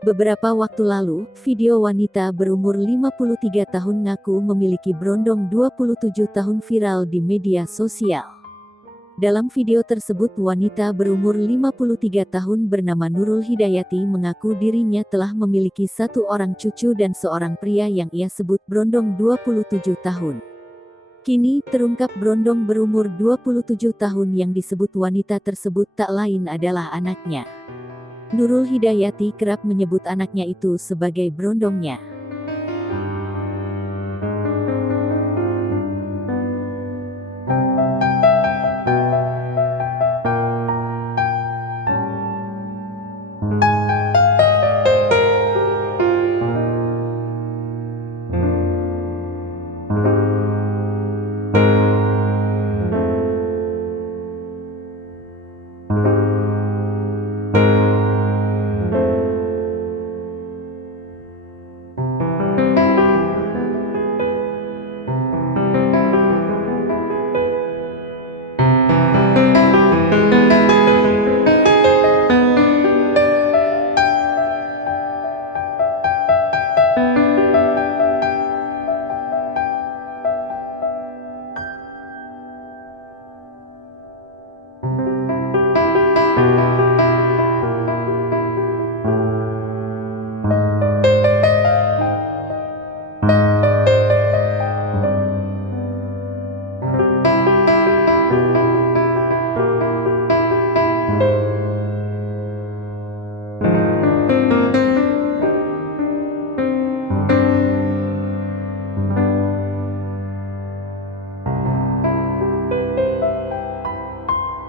Beberapa waktu lalu, video wanita berumur 53 tahun ngaku memiliki brondong 27 tahun viral di media sosial. Dalam video tersebut wanita berumur 53 tahun bernama Nurul Hidayati mengaku dirinya telah memiliki satu orang cucu dan seorang pria yang ia sebut brondong 27 tahun. Kini, terungkap brondong berumur 27 tahun yang disebut wanita tersebut tak lain adalah anaknya. Nurul Hidayati kerap menyebut anaknya itu sebagai brondongnya.